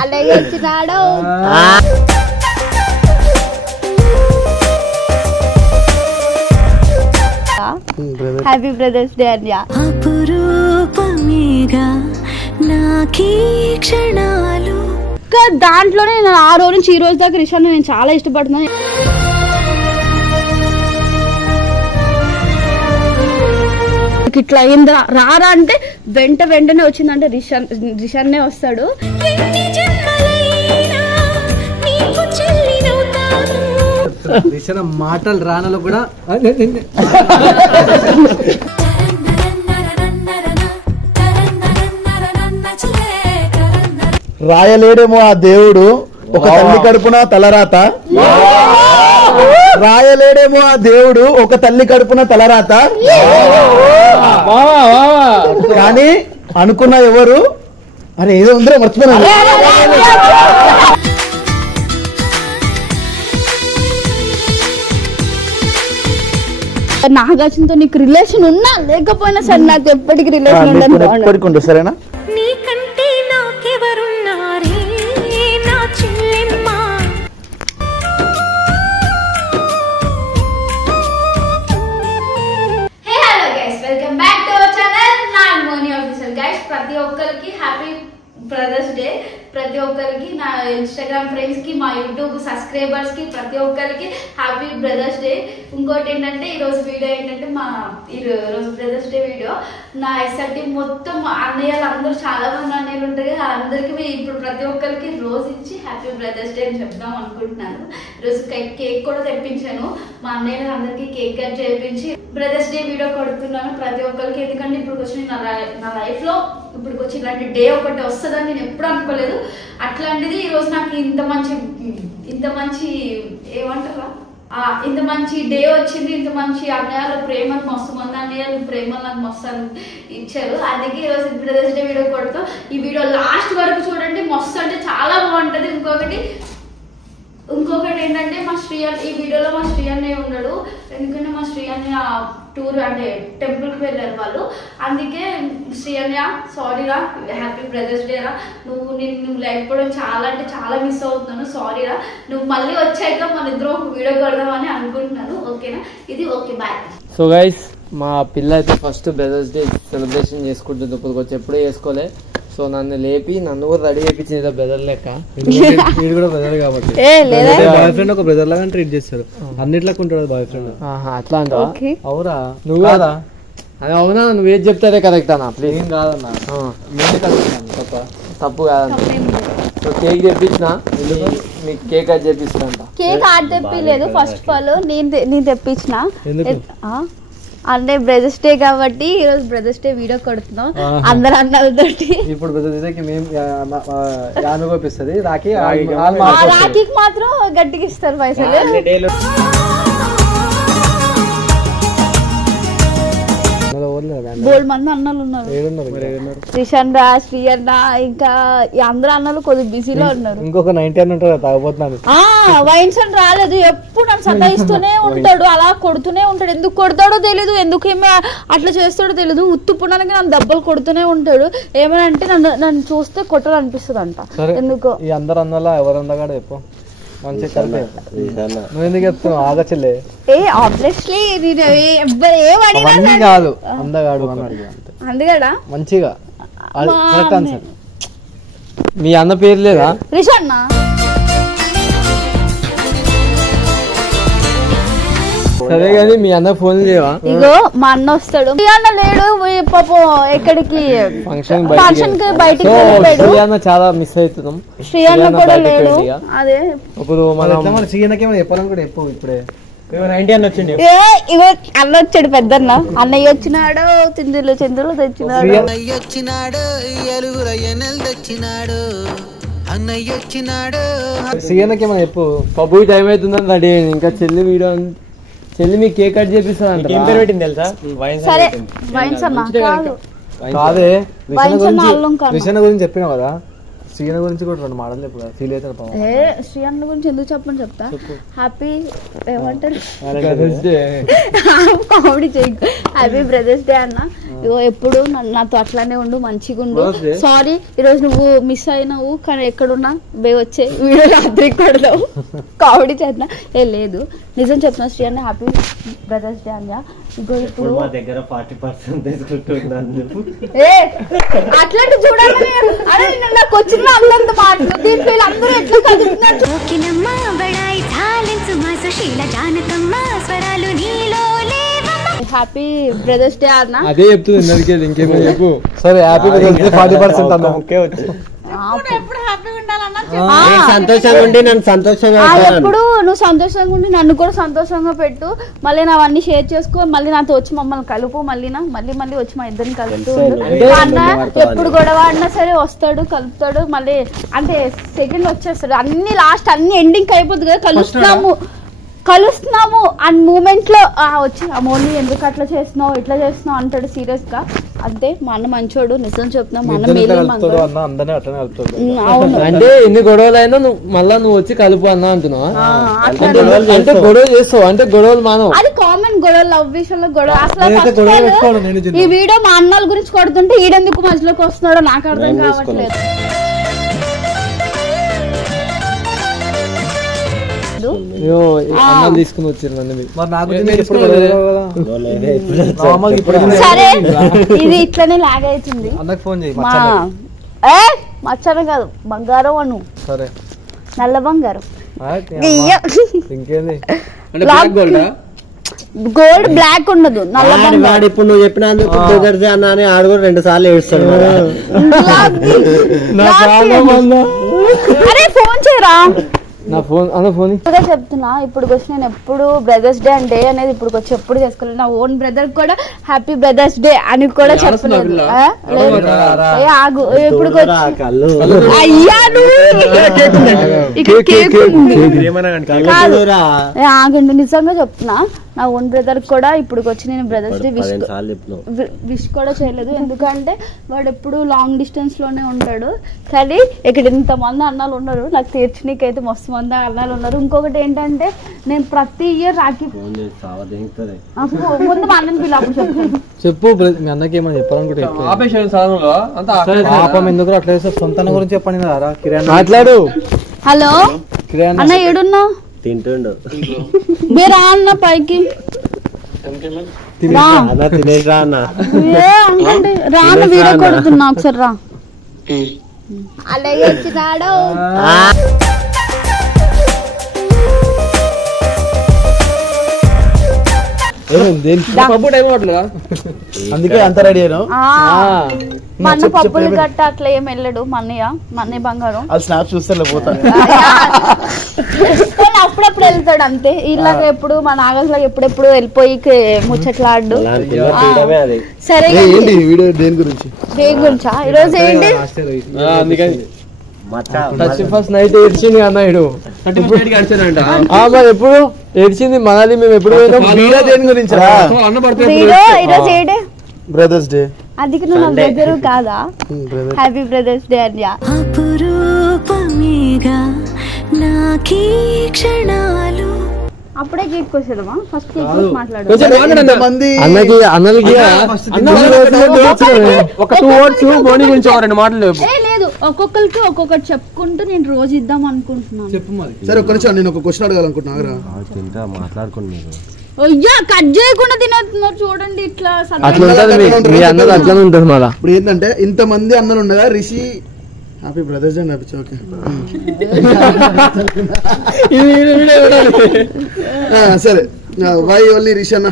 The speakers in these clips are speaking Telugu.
అన్నయ్య వచ్చినాడు. హ్యాపీ బ్రదర్స్ డే అన్య. దాంట్లోనే నేను ఆ రోజు నుంచి ఈ రోజు దాకా రిషాన్ నేను చాలా ఇష్టపడుతున్నాను. ఇట్లా అయిందా రారా అంటే వెంటనే వచ్చిందంటే రిషాన్నే వస్తాడు. మాటలు రానలో కూడా రాయలేడేమో ఆ దేవుడు ఒక తల్లి కడుపున తలరాత. రాయలేడేమో ఆ దేవుడు ఒక తల్లి కడుపున తలరాత. కానీ అనుకున్న ఎవరు అరే ఏదో ఉందో మర్చిపోయినా. నాగార్జునతో నీకు రిలేషన్ ఉన్నా లేకపోయినా సరే నాకు ఎప్పటికి రిలేషన్ ఉండదు. సరేనా? ప్రతి ఒక్కరికి హ్యాపీ బ్రదర్స్ డే. ప్రతి ఒక్కరికి నా ఇన్స్టాగ్రామ్ ఫ్రెండ్స్ కి, మా యూట్యూబ్ సబ్స్క్రైబర్స్ కి ప్రతి ఒక్కరికి హ్యాపీ బ్రదర్స్ డే. ఇంకోటి ఏంటంటే ఈరోజు వీడియో ఏంటంటే ఈరోజు బ్రదర్స్ డే వీడియో నా ఎస్ఆర్టీ మొత్తం అన్నయ్యలు అందరూ చాలా మంది అన్నయ్యలు ఉంటారు కదా, అందరికి ఇప్పుడు ప్రతి ఒక్కరికి రోజు ఇచ్చి హ్యాపీ బ్రదర్స్ డే అని చెప్దాం అనుకుంటున్నాను. ఈరోజు కేక్ కూడా తెప్పించాను. మా అన్నయ్యలు అందరికి కేక్ కట్ చేయించి బ్రదర్స్ డే వీడియో కొడుతున్నాను ప్రతి ఒక్కరికి. ఎందుకంటే ఇప్పుడు వచ్చి నా లైఫ్ లో ఇప్పుడు వచ్చి ఇలాంటి డే ఒకటి వస్తుందని నేను ఎప్పుడు అనుకోలేదు. అట్లాంటిది ఈరోజు నాకు ఇంత మంచి ఏమంటారా ఇంత మంచి డే వచ్చింది. ఇంత మంచి అన్నయ్యల ప్రేమను మస్తు మంది అన్నయ్యలు ప్రేమలు నాకు మస్తు ఇచ్చారు. అందుకే ఈరోజు బ్రదర్స్ డే వీడియో కొడతాం. ఈ వీడియో లాస్ట్ వరకు చూడండి, మస్తు అంటే చాలా బాగుంటది. ఇంకొకటి ఏంటంటే ఈ వీడియోలో మా శ్రీ అన్నయ్య ఉన్నాడు. ఎందుకంటే మా శ్రీ అన్నయ్య టూర్ అంటే టెంపుల్కి వెళ్ళారు వాళ్ళు. అందుకే శ్రీ అన్నయ్య సారీ రా, హ్యాపీ బ్రదర్స్ డే రా. నువ్వు లేకపోవడం చాలా అంటే చాలా మిస్ అవుతున్నాను, సారీ రా. నువ్వు మళ్ళీ వచ్చాక మన ఇద్దరం ఒక వీడియో కొడదామని అనుకుంటున్నాను. ఓకేనా? ఇది ఓకే, బాయ్. సో గైస్, మా పిల్ల అయితే ఫస్ట్ బ్రదర్స్ డే సెలబ్రేషన్ చేసుకుంటుంది. ఇప్పుడు వచ్చి ఎప్పుడే చేసుకోలే. సో నన్ను లేపి నన్ను కూడా రెడీ చేయించింది బ్రదర్ లెక్క. వీడు కూడా బ్రదర్ కాబట్టి బాయ్ ఫ్రెండ్ ఒక బ్రదర్ లాగా ట్రీట్ చేస్తారు. అన్నిట్లా ఉంటాడు బాయ్ ఫ్రెండ్. అట్లా అంటావా? అవురా? నువ్వు కాదా? అది అవునా? నువ్వు ఏది చెప్తారే కరెక్ట్ అన్నా? ప్లీజ్. ఏం కాదన్నా, తప్పు కాదన్నా. సో కేక్ తెప్పించిన, మీకు కేక్ కట్ చేపిస్తానంట. కేక్ ఆడ తెప్పిలేదు. ఫస్ట్ ఆఫ్ ఆల్ నేను తెప్పించిన. అంటే బ్రదర్స్ డే కాబట్టి ఈ రోజు బ్రదర్స్ డే వీడియో కొడుతున్నాం అందరు అన్నలతోటి. ఇప్పుడు బ్రదర్స్ డే కి మేము యాను కోపిస్తుంది. రాఖీకి మాత్రం గట్టిగా ఇస్తారు పైసలు. బోల్డ్ మంది అన్నలు ఉన్నారు. రిషన్ రా, శ్రీ అన్న, ఇంకా అందరు అన్నలు కొద్దిగా బిజీలో ఉన్నారు. ఇంకొక 90 అన్న ఉంటారు తాగబోతున్నాను. వైన్స్ అని రాలేదు. ఎప్పుడు నన్ను సతాయిస్తూనే ఉంటాడు, అలా కొడుతూనే ఉంటాడు. ఎందుకు కొడతాడో తెలీదు, ఎందుకేమో అట్లా చేస్తాడో తెలీదు. ఉత్తుపుడానికి నన్ను దెబ్బలు కొడుతూనే ఉంటాడు. ఏమైనా అంటే నన్ను చూస్తే కొట్టాలనిపిస్తుంది అంట. ఎందుకో ఈ అందరు అన్నలా ఎవరు అందగాడు చెప్పు. మంచిగా కలిపే. నువ్వు ఎందుకు చెప్తున్నావు? ఆగచ్చలే. కాదు, అందగాడు అందగాడా? మంచిగా. మీ అన్న పేరు లేదా? రిషన్న. సరే కానీ మీ అన్న ఫోన్ చేయవా? ఇగో మా అన్న వస్తాడు. శ్రీ అన్న లేడు పాపం, ఎక్కడికి ఫంక్షన్ కి బయటికి వెళ్ళాడు. శ్రీ అన్న చాలా మిస్ అవుతున్నాం. శ్రీ అన్న కూడా లేడు. అదే ఇప్పుడు మన శ్రీ అన్నకి ఏమైనా చెప్పాలని కూడా చెప్పు. ఇప్పుడే 90 అన్న వచ్చింది. ఇగో అన్న వచ్చాడు, పెద్దన్న. అన్నయ్య వచ్చినాడు, చంద్రులు తెచ్చినాడు. అన్నయ్య వచ్చినాడు, అన్నయ్య వచ్చినాడు. శ్రీ అన్నకి ఏమైనా చెప్పు. పబ్బు టైం అవుతుందని రెడీ అయింది. ఇంకా చెల్లి వీడియో చెల్లి మీకు కేక్ కట్ చేపిస్తుంది అంట. ఏం పేరు పెట్టింది తెలుసా? సరే వైన్స్ అన్న కాదు, కాదే రిషన్ గురించి చెప్పినావు కదా. శ్రీయన్న గురించి కూడా 2 మాటలు చెప్పు ఫీల్ అవుతారు పాపం. శ్రీయన్న గురించి ఎందుకు చెప్పని చెప్తా. హ్యాపీ ఏమంటారు కామెడీ చేయి. హ్యాపీ బ్రదర్స్ డే అన్న. ఇగో ఎప్పుడు నాతో అట్లానే ఉండు, మంచిగా ఉండు. సారీ ఈరోజు నువ్వు మిస్ అయినావు, కానీ ఎక్కడున్నా వచ్చే వీడియో రాత్రికి పడదావు కామెడీ చేద్దాం. లేదు నిజం చెప్తున్నా శ్రీయన్న హ్యాపీ బ్రదర్స్ డే అన్న. ఇగో ఇప్పుడు మా దగ్గర 40% తీసుకుంటున్నాను. అట్లాంటి చూడాలి. అరే నాకు వచ్చిన అల్లంత మాటలు దీంట్లో అందరూ ఎట్లా కదులుతున్నారు. హ్యాపీ బ్రదర్స్ డే అన్న. అదే చెప్తుంది ఇంకేమో చెప్పు. సరే హ్యాపీ బ్రదర్స్ డే 40% అన్న. ఓకే వచ్చి సంతోషంగా ఉండి నన్ను సంతోషంగా ఎప్పుడు నువ్వు సంతోషంగా ఉండి నన్ను కూడా సంతోషంగా పెట్టు. మళ్ళీ నావన్నీ షేర్ చేసుకో. మళ్ళీ నాతో వచ్చి మమ్మల్ని కలుపు. మళ్ళీ వచ్చి మా ఇద్దరిని కలుపుతూ అన్న. ఎప్పుడు గొడవ అన్నా సరే వస్తాడు, కలుపుతాడు. మళ్ళీ అంటే సెకండ్ వచ్చేస్తాడు. అన్ని లాస్ట్ అన్ని ఎండింగ్ అయిపోతుంది కదా, కలుస్తున్నాము అండ్ మూమెంట్ లో వచ్చి అమౌంట్ ఎందుకు అట్లా చేస్తున్నావు ఇట్లా చేస్తున్నావు అంటాడు సీరియస్ గా. అంతే మా అన్న మంచోడు, నిజం చెప్తున్నా. మా అన్న అవును. అంటే ఎన్ని గొడవలైనా మళ్ళా నువ్వు వచ్చి కలుపు అన్నా అంటున్నావు. అంటే గొడవ చేస్తావు అంటే గొడవలు మానవు. అది కామన్ గొడవ, లవ్ విషయంలో గొడవ. అసలు ఈ వీడియో మా అన్నాల గురించి కొడుతుంటే ఈడెందుకు మధ్యలోకి వస్తున్నాడో నాకు అర్థం కావట్లేదు. తీసుకుని వచ్చారు. సరే ఇది ఇట్లనే లాగ్ అవుతుంది. మచ్చనే కాదు బంగారం అను. సరే నల్ల బంగారం ఇంకేంది గోల్డ్ బ్లాక్ ఉండదు, నల్ల బంగారం. ఇప్పుడు నువ్వు చెప్పినందుకు అన్న ఆడు కూడా 2 సార్లు ఏడుస్తాడు. అరే ఫోన్ చేయరా నా ఫోన్ చెప్తున్నా. ఇప్పుడు వచ్చి నేను ఎప్పుడు బ్రదర్స్ డే అంటే అనేది ఇప్పుడు వచ్చి ఎప్పుడు చేసుకోలేదు. నా ఓన్ బ్రదర్ కూడా హ్యాపీ బ్రదర్స్ డే అని కూడా చెప్పలేదు. ఆగు ఇప్పుడు ఆగండి నిజంగా చెప్తున్నా. నా ఓన్ బ్రదర్ కూడా ఇప్పుడు వచ్చి నేను బ్రదర్స్ డే విష్ కూడా చేయలేదు. ఎందుకంటే వాడు ఎప్పుడు లాంగ్ డిస్టెన్స్ లోనే ఉంటాడు. కానీ ఇక్కడ ఇంతమంది అన్నాలు ఉన్నారు, నాకు తీర్చనీకైతే మస్తు మంది అన్నాలు ఉన్నారు. ఇంకొకటి ఏంటంటే నేను ప్రతి ఇయర్ రాఖీ ముందు మా అన్నని పిల్ల అప్పుడు చెప్పు. మీ అన్నకి ఏమన్నా చెప్పాలనుకుంటే ఎందుకు అట్లా సొంత గురించి చెప్పండి కదా. కిరాణా మాట్లాడు. హలో అన్న ఏడున్నావు? తింటుండు మీరా అన్న పైకి తినేసి రా అన్న. అంటే రాన్న వీడియో కొడుతున్నా ఒకసారి రా. అలాగే వచ్చినాడు. అందుకే అంత రెడీ అయ్యాను. మన పప్పులు గట్ట అట్లా ఏం వెళ్ళడు. మన్నయ్య బంగారం అది స్నాప్ చూస్తే పోతా. అప్పుడప్పుడు వెళ్తాడు అంతే. ఇలాగ ఎప్పుడు మన నాగల్లాగా ఎప్పుడెప్పుడు వెళ్ళిపోయి ముచ్చట్లాడు. సరే దేని గురించా ఈరోజు ఏంటి? ఫస్ట్ నైట్ ఏడ్చింది అన్న. మరి ఎప్పుడు ఏడ్చింది మనాలి? మేము ఎప్పుడు దేని గురించి ఈరోజు ఏంటి? Brothers day. అది నువ్వు నా దగ్గర కాదా? హ్యాపీ బ్రదర్స్ డే అన్యా. అప్పుడే కేక్ కోసేదమా? ఫస్ట్ కేక్ కోసి మాట్లాడు. లేదు ఒక్కొక్కరికి ఒక్కొక్కటి చెప్పుకుంటూ నేను రోజు ఇద్దాం అనుకుంటున్నాను. సరే ఒక్క నిమిషం నేను ఒక క్వశ్చన్ అడగాలనుకుంటున్నా. మాట్లాడుకోండి. అయ్యా కట్ చేయకుండా తినేస్తున్నారు చూడండి. ఇట్లా ఇప్పుడు ఏంటంటే ఇంతమంది అన్నలు ఉండగా రిషి హ్యాపీ బ్రదర్స్ డే అని ఓకే. సరే వై ఓన్లీ రిషి అన్న?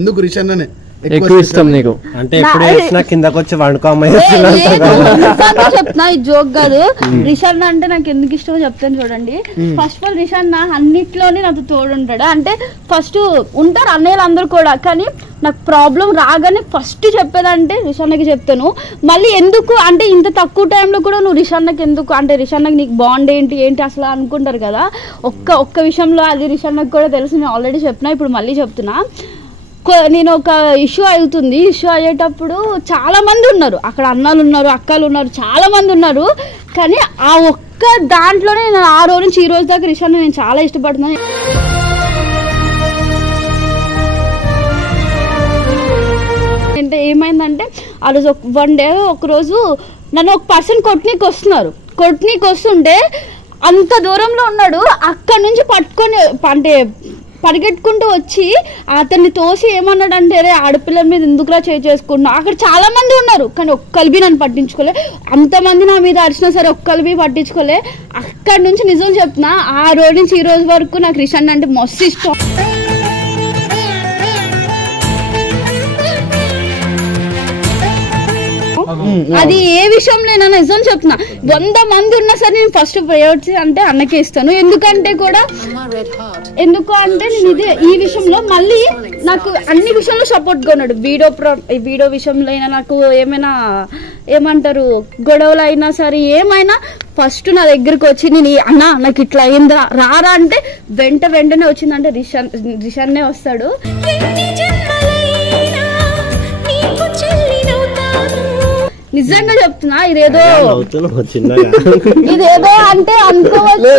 ఎందుకు రిషి అన్ననే ఎక్కువ ఇష్టం నీకు? అంటే ఎప్పుడు వేసినా కిందకి వచ్చి చెప్తున్నా. ఈ జోక్ కాదు. రిషాన్ అంటే నాకు ఎందుకు ఇష్టమో చెప్తాను చూడండి. ఫస్ట్ ఆఫ్ ఆల్ రిషాన్ అన్నిట్లోనే నాకు తోడుంటాడు. అంటే ఫస్ట్ ఉంటారు అన్నయ్యలు అందరు కూడా, కానీ నాకు ప్రాబ్లం రాగానే ఫస్ట్ చెప్పేదంటే రిషాన్నకి చెప్తాను. మళ్ళీ ఎందుకు అంటే ఇంత తక్కువ టైంలో కూడా నువ్వు రిషాన్నకి ఎందుకు అంటే రిషాన్నకి నీకు బాండ్ ఏంటి అసలు అనుకుంటారు కదా. ఒక్క విషయంలో అది రిషాన్నకి కూడా తెలుసు. నేను ఆల్రెడీ చెప్పినా, ఇప్పుడు మళ్ళీ చెప్తున్నా. నేను ఒక ఇష్యూ అవుతుంది, ఇష్యూ అయ్యేటప్పుడు చాలా మంది ఉన్నారు అక్కడ, అన్నలు ఉన్నారు, అక్కలు ఉన్నారు, చాలా మంది ఉన్నారు. కానీ ఆ ఒక్క దాంట్లోనే నేను ఆ రోజు నుంచి ఈ రోజు దాకా రిషాన్ని నేను చాలా ఇష్టపడుతున్నాను. అంటే ఏమైందంటే ఆ రోజు వన్ డే ఒకరోజు నన్ను ఒక పర్సన్ కొట్నీకి వస్తుంటే అంత దూరంలో ఉన్నాడు, అక్కడ నుంచి పట్టుకొని అంటే పరిగెట్టుకుంటూ వచ్చి అతన్ని తోసి ఏమన్నాడంటే రే ఆడపిల్ల మీద ఎందుకులా చేసుకున్నా. అక్కడ చాలా మంది ఉన్నారు కానీ ఒక్కలిబి నన్ను పట్టించుకోలే, అంతమంది నా మీద అరిచినా సరే ఒక్కలిబి పట్టించుకోలే. అక్కడి నుంచి నిజం చెప్తున్నా ఆ రోజు నుంచి ఈ రోజు వరకు నాకు రిషాన్ అంటే మస్తు ఇష్టం. అది ఏ విషయంలో నిజం చెప్తున్నా, 100 మంది ఉన్నా సరే నేను ఫస్ట్ ప్రయారిటీ అంటే అన్నకే ఇస్తాను. ఎందుకంటే నేను ఇదే ఈ విషయంలో మళ్ళీ నాకు అన్ని విషయంలో సపోర్ట్ గా ఉన్నాడు. వీడియో విషయంలో అయినా నాకు ఏమైనా ఏమంటారు గొడవలు అయినా సరే ఏమైనా ఫస్ట్ నా దగ్గరకు వచ్చి నేను అన్నా నాకు ఇట్లా అయిందా రారా అంటే వెంటనే వచ్చిందంటే రిషాన్నే వస్తాడు. నిజంగా చెప్తున్నా ఇదేదో అంటే అనుకోవచ్చు,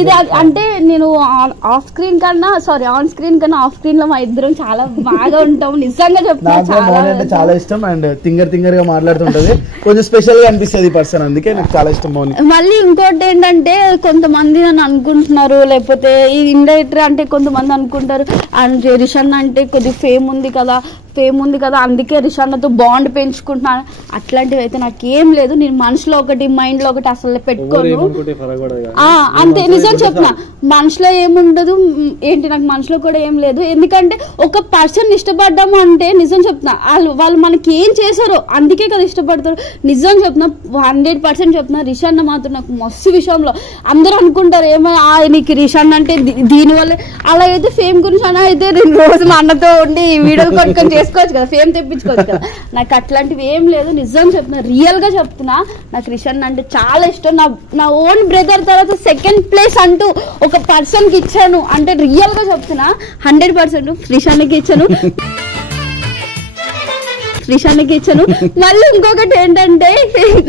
ఇది అంటే నేను ఆఫ్ స్క్రీన్ కన్నా ఆన్ స్క్రీన్ కన్నా ఆఫ్ స్క్రీన్ లో మా ఇద్దరం చాలా బాగా ఉంటాం. నిజంగా చెప్తున్నా చాలా ఇష్టం అండ్ తింగర్ గా మాట్లాడుతుంటది, కొంచెం స్పెషల్ గా అనిపిస్తుంది పర్సన్, అందుకే నాకు చాలా ఇష్టం. మళ్ళీ ఇంకోటి ఏంటంటే కొంతమంది నన్ను అనుకుంటున్నారు, లేకపోతే ఈ ఇండైరెక్ట్ అంటే కొంతమంది అనుకుంటారు అంటే రిషాన్ అంటే కొద్దిగా ఫేమ్ ఉంది కదా అందుకే రిషాన్తో బాండ్ పెంచుకుంటున్నాను. అట్లాంటివి అయితే నాకేం లేదు. నేను మనసులో ఒకటి మైండ్ లో ఒకటి అసలు పెట్టుకోను. అంతే నిజం చెప్తున్నా, మనసులో ఏముండదు ఏంటి, నాకు మనసులో కూడా ఏం లేదు. ఎందుకంటే ఒక పర్సన్ ఇష్టపడ్డాము అంటే నిజం చెప్తున్నా వాళ్ళు మనకి ఏం చేశారో అందుకే కదా ఇష్టపడతారు. నిజం చెప్తున్నా 100% చెప్తున్నా రిషాన్ మాత్రం నాకు మస్తు విషయంలో అందరూ అనుకుంటారు ఏమైనా నీకు రిషాన్ అంటే దీనివల్ల అలా అయితే ఫేమ్ గురించి అలా అయితే నేను రోజు మా అన్నతో ఉండి వీడియో కొట్టుకొని చేసుకోవచ్చు కదా, ఫేమ్ తెప్పించుకోవచ్చు కదా. నాకు అట్లాంటివి ఏం లేదు. నిజం చెప్తున్నా, రియల్ గా చెప్తున్నా నాకు రిషాన్ అంటే చాలా ఇష్టం. నా ఓన్ బ్రదర్ తర్వాత సెకండ్ ప్లేస్ అంటూ ఒక పర్సన్ కి ఇచ్చాను అంటే రియల్ గా చెప్తున్నా 100% రిషాన్కి ఇచ్చాను. మళ్ళీ ఇంకొకటి ఏంటంటే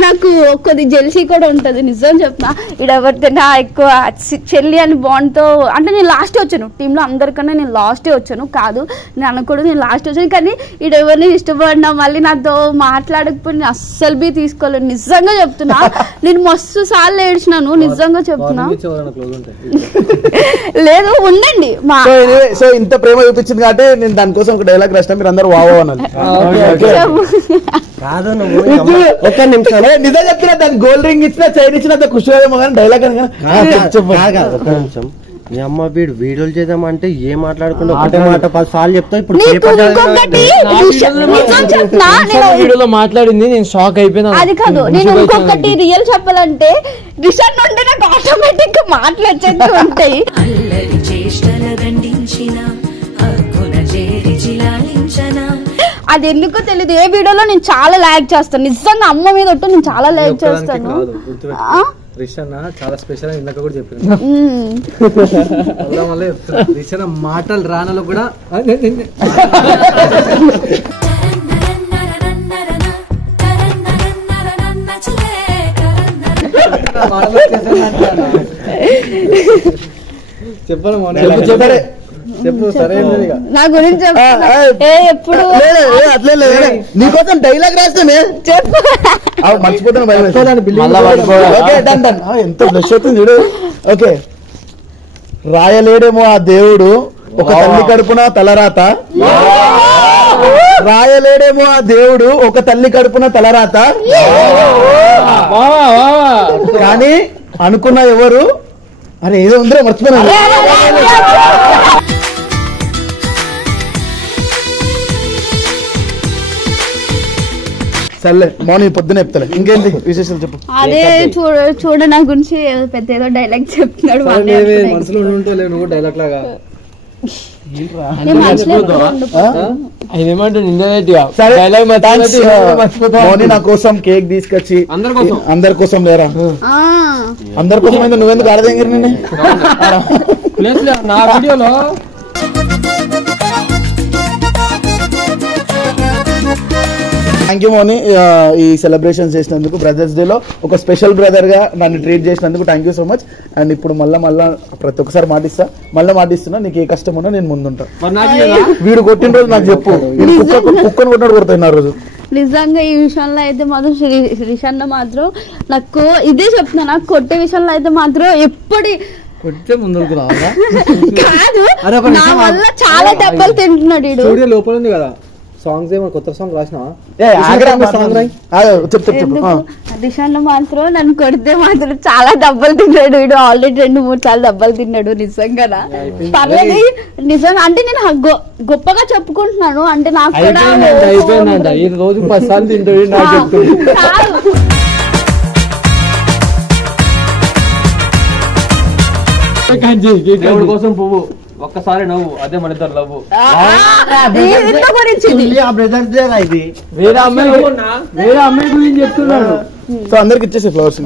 నాకు కొద్ది జెల్సీ కూడా ఉంటది. నిజం చెప్తున్నా ఎవరితోనా ఎక్కువ చెల్లి అని బాండ్ తో అంటే నేను లాస్ట్ వచ్చాను టీంలో అందరికన్నా, నేను లాస్టే వచ్చాను కాదు నేను అనకూడదు, నేను లాస్ట్ వచ్చాను. కానీ ఎవరిని ఇష్టపడినా మళ్ళీ నాతో మాట్లాడకపోయి నేను అస్సలు బి తీసుకోలేదు. నిజంగా చెప్తున్నా నేను మస్తు సార్లు ఏడ్చినాను. నిజంగా చెప్తున్నా లేదు ఉండండి. సో ఇంత ప్రేమ చూపించింది కాబట్టి నేను దానికోసం ఒక డైలాగ్ రాసిన, మీరు అందరూ వావ్ అనాలి. ఒక్క నిమిషం నిజం చెప్తున్నా, దాని గోల్డ్ రింగ్ ఇచ్చినా చైన్ ఇచ్చినా ఖుషిమో కానీ డైలాగ్ ఒక్క నిమిషం. మీ అమ్మ వీడియోలు చేద్దామంటే ఏం మాట్లాడకుండా ఒకటే మాట 10 సార్లు చెప్తా. ఇప్పుడు వీడియోలో మాట్లాడింది నేను షాక్ అయిపోయినా. అది కాదు, నేను ఇంకొకటి రియల్ చెప్పాలంటే రిషాన్ ఉంటే నాకు ఆటోమేటిక్ గా మాట్లాడేది ఉంటాయి. అది ఎందుకో తెలియదు, ఏ వీడియోలో నేను చాలా లైక్ చేస్తాను. నిజంగా అమ్మ మీద ఒట్టు నేను చాలా లైక్ చేస్తాను. చాలా స్పెషల్ ఇందాక కూడా చెప్పాను. మాటలు రానలో కూడా చెప్పాలి చెప్పు. సరే నా గురించి ఎప్పుడు నీకోసం డైలాగ్ రాస్తామే చెప్పు మర్చిపోతాను ఎంత బ్లష్ అవుతుంది చూడు. ఓకే, రాయలేడేమో ఆ దేవుడు ఒక తల్లి కడుపున తలరాత, రాయలేడేమో ఆ దేవుడు ఒక తల్లి కడుపున తలరాత, కానీ అనుకున్న ఎవరు అరే ఏదో ఉందో మర్చిపోయినా. సర్లే మార్నింగ్ పొద్దున చెప్తాలే. ఇంకేంటి విశేషాలు చెప్పు. అదే చూడ నా గురించి పెద్ద ఏదో డైలాగ్ చెప్తున్నాడు. మనసులో నువ్వు డైలాగ్ లాగా నా కోసం కేక్ తీసుకొచ్చి అందరి కోసం లేరా, అందరి కోసం అయితే నువ్వెందుకు ఆడదగ్గర నా వీడియోలో థ్యాంక్ యూ మోని ఈ సెలబ్రేషన్ చేసినందుకు బ్రదర్స్ డే లో ఒక స్పెషల్ బ్రదర్ గా నన్ను ట్రీట్ చేసినందుకు thank you so much. And ఇప్పుడు మళ్ళా ప్రతి ఒక్కసారి మాటిస్తున్నా నీకు ఏ కష్టం ఉన్నా నేను ముందుంటా. వీడు కొట్టిన రోజు నాకు చెప్పు, కుక్కను కొట్టినాడు కొడతాను ఆ రోజు. నిజంగా ఈ విషయంలో అయితే మాత్రం శ్రీశాంత్ మాత్రం నాకు ఇదే చెప్తున్నా, నాకు కొట్టే విషయంలో అయితే మాత్రం ఎప్పుడు ముందుకు రావాలా కాదు, నా వల్ల చాలా దెబ్బలు తింటున్నాడు. లోపల ఉంది కదా సాంగ్స్ ఏమో కొత్త సాంగ్ రాసినా దిశాలో మాత్రం నన్ను కొడితే మాత్రం చాలా దెబ్బలు తిన్నాడు వీడు. ఆల్రెడీ 2-3 సార్లు దెబ్బలు తిన్నాడు. నిజంగా పర్లేదు నిజంగా, అంటే నేను గొప్పగా చెప్పుకుంటున్నాను. అంటే నాకు కూడా అయిపోయిందంట ఈ రోజు 10 సార్లు తింటాడు నాకు చెప్తాడు. దేవుడి కోసం పువ్వు ఒక్కసారి నవ్వు, అదే మన ఇద్దరు లవ్వు. వేరే అమ్మాయి గురించి చెప్తున్నాడు. సో అందరికి ఇచ్చేసి ఫ్లవర్స్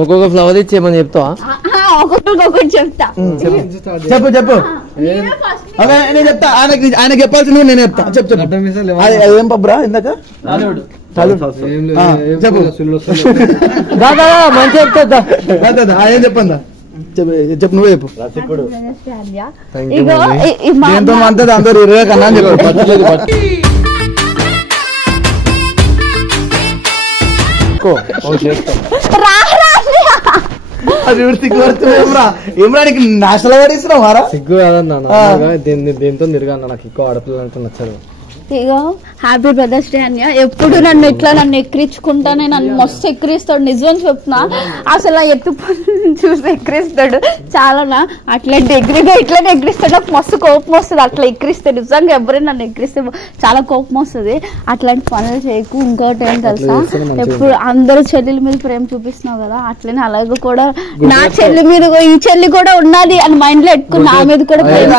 ఒక్కొక్క ఫ్లవర్ ఇచ్చేయమని చెప్తావా? ఒక్కొక్కటి చెప్తా. చెప్పు అదే నేను చెప్తా. ఆయనకి చెప్పాల్సింది నేను చెప్తా. చెప్పు అదేం పబ్బరా ఇందాక చెప్పు మంచి చెప్తా. ఆయన చెప్పందా చెప్పు, నువ్వే చెప్పు. ఎంతో అంతది అందరు 20 కన్నా అని చెప్పు. అది సిగ్గు పడుతుంది ఏమరానికి నేషనల్ అవార్డు ఇస్తున్నావు మారా? సిగ్గు కాదన్నా, దేంతో తిరగన్నా, నాకు ఎక్కువ ఆడపిల్లలు అంటే నచ్చదు. ఇగో హ్యాపీ బ్రదర్స్ డే అన్య. ఎప్పుడు నన్ను ఎక్కిరించుకుంటానే, నన్ను మస్తు ఎక్కిరిస్తాడు. నిజం చెప్తున్నా, అసలు ఆ ఎత్తు చూసి ఎక్కిరిస్తాడు చాలా. అట్లాంటి ఇట్లనే ఎక్కిరిస్తాడు. నాకు మస్తు కోపం వస్తుంది అట్లా ఎక్కిరిస్తాడు. నిజంగా ఎవరైనా నన్ను ఎక్కిరిస్తే చాలా కోపం వస్తుంది. అట్లాంటి పనులు చేయకు. ఇంకోటి ఏం తెలుసా, ఎప్పుడు అందరూ చెల్లెల మీద ప్రేమ చూపిస్తున్నావు కదా, అట్లనే అలాగే కూడా నా చెల్లి మీద ఈ చెల్లి కూడా ఉన్నది అని మైండ్ లో పెట్టుకుని నా మీద కూడా ప్రేమ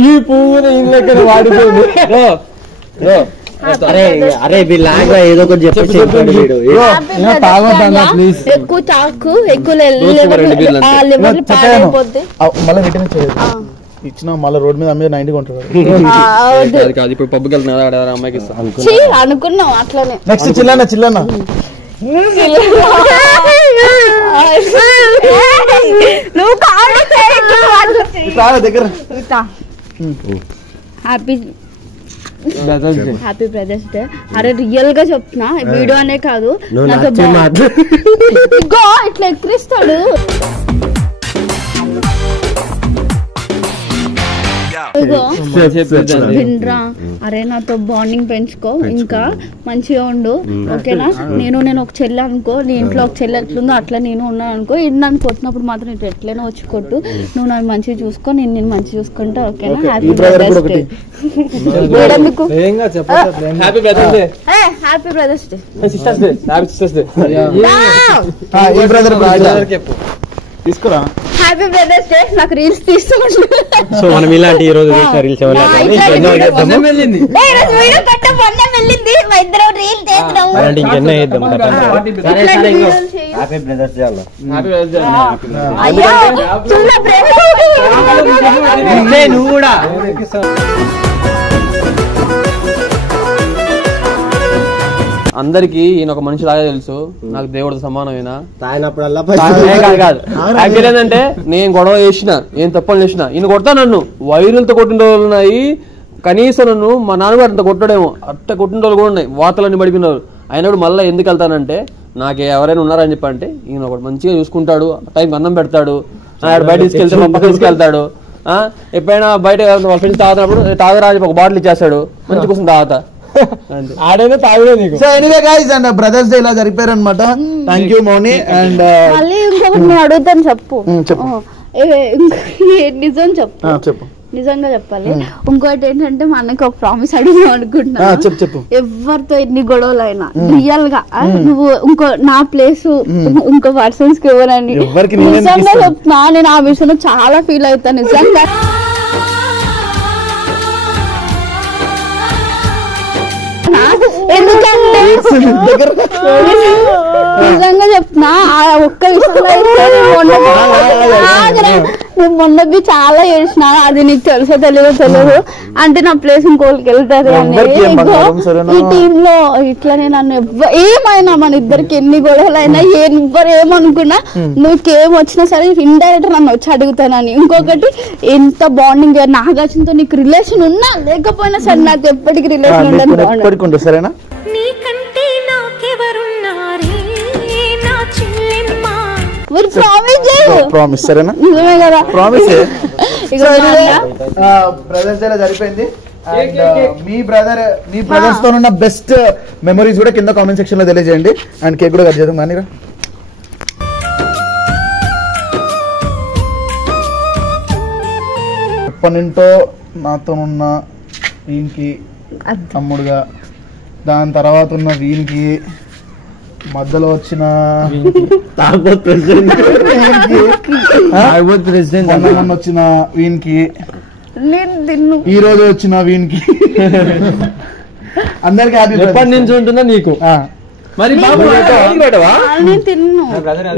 ఈ పువ్వుని ఇంట్లో వాడిపోయింది. అరే వీళ్ళగా ఏదో ఒకటి చెప్పి ఎక్కువ తాకు, ఎక్కువ ఇచ్చిన మళ్ళీ రోడ్ మీద అమ్మే 90 కొంటాడు. ఇప్పుడు పబ్కి వెళ్తున్నా అమ్మాయికి అనుకున్నావు అట్లనే. నెక్స్ట్ చిల్లన్న నువ్వు దగ్గర హ్యాపీ బ్రదర్స్ డే. అరే రియల్ గా చెప్తున్నా, వీడియో అనే కాదు, ఇట్లా ఎక్కిరిస్తాడు. వినరా, అరే నాతో బాండింగ్ పెంచుకో, ఇంకా మంచిగా ఉండు ఓకేనా. నేను ఒక చెల్లె అనుకో, నీ ఇంట్లో ఒక చెల్లె ఎట్లుందో అట్లా నేను ఉన్నాను అనుకో. నన్ను కొట్టినప్పుడు మాత్రం ఇటు ఎట్లైనా వచ్చి కొట్టు. నువ్వు నన్ను మంచిగా చూసుకో, నేను మంచిగా చూసుకుంటా ఓకేనా. Happy brothers day. Happy brothers day. తీసుకురా. Happy brothers day. నాకు రీల్స్ తీసుకోండి. సో మనం ఇలాంటి ఈ రోజు రీల్స్ వెళ్ళింది ఇంకెన్నో వేద్దాం. Happy brothers day. నువ్వు కూడా అందరికి ఈయన ఒక మనిషి లాగా తెలుసు, నాకు దేవుడితో సమానమేనా తాగినప్పుడల్లా కాదు. యాక్చువల్ ఏంటంటే నేను గొడవ చేసిన, ఏం తప్పలు చేసిన, ఈయన కొడతా నన్ను వైరులతో కొట్టిన రోజులు ఉన్నాయి. కనీసం నన్ను మా నాన్నగారు అంత కొట్టడేమో, అట్ట కొట్టిన రోజులు కూడా ఉన్నాయి. వాతలన్నీ పడిపోయిన రోజులు. అయినప్పుడు మళ్ళీ ఎందుకు వెళ్తానంటే, నాకు ఎవరైనా ఉన్నారని చెప్పంటే ఈయన ఒకటి మంచిగా చూసుకుంటాడు, టైంకి అన్నం పెడతాడు, బయట తీసుకెళ్తే మా పక్క తీసుకెళ్తాడు. ఎప్పుడైనా బయట వాళ్ళ ఫ్రెండ్స్ తాగుతున్నప్పుడు తాగరా అని ఒక బాటిల్ ఇచ్చేస్తాడు, మంచి కోసం తాగుతా. ఆడైనా తాగుడే నీకు. So anyway guys, and brothers day ఇలా జరిపారు అనమాట. Thank you Mouni. అండ్ మళ్ళీ ఇంకొకటి నేను అడుగుతాను, చెప్పు. నిజం చెప్పు. నిజంగా చెప్పాలి. ఇంకోటి ఏంటంటే మా అన్నకి ఒక ప్రామిస్ అడిగి అనుకుంటున్నా, చెప్పు. ఎవరితో ఎన్ని గొడవలైనా రియల్ గా నువ్వు ఇంకో నా ప్లేస్ ఇంకో పర్సన్స్ కి ఇవ్వనని నిజంగా చెప్తున్నా. నేను ఆ విషయంలో చాలా ఫీల్ అవుతాను నిజంగా. ఎందుకంటే నిజంగా చెప్తున్నా ఆ ఒక్క విషయంలో మొన్నది చాలా ఏడ్చిన. అది నీకు తెలుసో తెలియదు అంటే నా ప్లేస్ ఇంకోళ్ళకి వెళ్తారు అనేది. ఈ టీమ్ లో ఇట్లనే నన్ను ఏమైనా మన ఇద్దరికి ఎన్ని గొడవలైనా ఎవ్వరు ఏమనుకున్నా నువ్వుకేం వచ్చినా సరే ఇండైరెక్ట్ నన్ను వచ్చి అడుగుతానని. ఇంకొకటి ఎంత బాండింగ్ నాగార్జునతో నీకు రిలేషన్ ఉన్నా లేకపోయినా సరే నాకు ఎప్పటికి రిలేషన్ ఉండదు. సరేనా? ప్రామిస్ సరేనా? నిజమే కదా, ప్రామిస్. బ్రదర్స్ డే జరిపోయింది. మీ బ్రదర్స్ తో ఉన్న బెస్ట్ మెమరీస్ కూడా కింద కామెంట్ సెక్షన్ లో తెలియజేయండి. అండ్ కేక్ కూడా కట్ చేద్దాం. కానీ ఎప్పటింటో నాతో ఉన్న వీనికి తమ్ముడుగా, దాని తర్వాత ఉన్న వీనికి, మధ్యలో వచ్చిన మొన్న వచ్చిన వీనికి, ఈ రోజు వచ్చిన వీనికి, అందరికి హ్యాపీ. ఎప్పటి నుంచి ఉంటుందా నీకు? మరి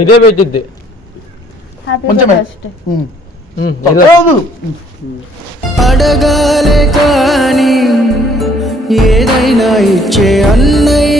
ఇదే పెట్టిద్ది అడగాలే కానీ ఏదైనా ఇచ్చే అన్నయ్య